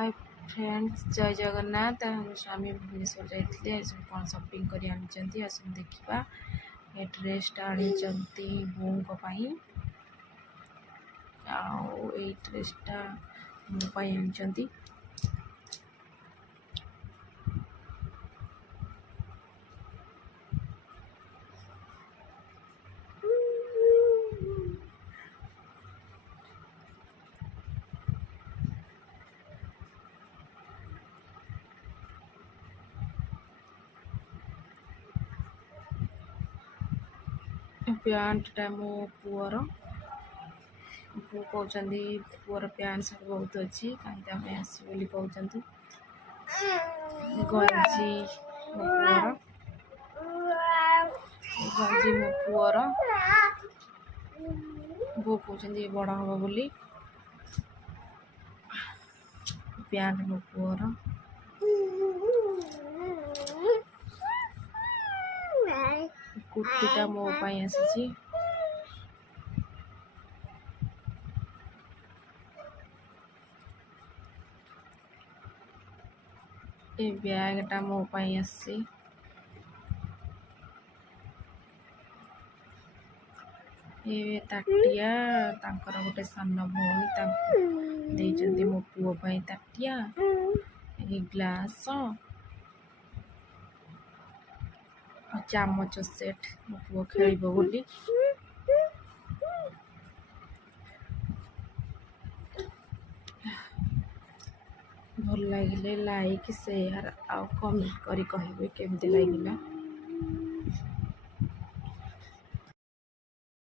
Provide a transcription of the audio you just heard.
Hi friends, जय जगन्नाथ। हम स्वामी भुवनेश्वर जाइए कौन शॉपिंग कर आनी आस देखा। ये ड्रेसटा आनी बों ड्रेसटा मो आनी। पैंटा मो पुअर पु कहते पुअर पैंट सार्ट बहुत अच्छी कहीं आस कहते गंजी मो पुअर बो कहते बड़ हम बोली पैंट मो पुअर कुर्तीटा मो आसी ए बैगटा मो आसी ए ताटिया तांकर गोटे सान भौणी देते मो पुओ ताटिया ए ग्लास चामच सेट मो पुओ खेल बोली। भल लगे लाइक शेयर आ कमेंट करी कहे केमती लगे।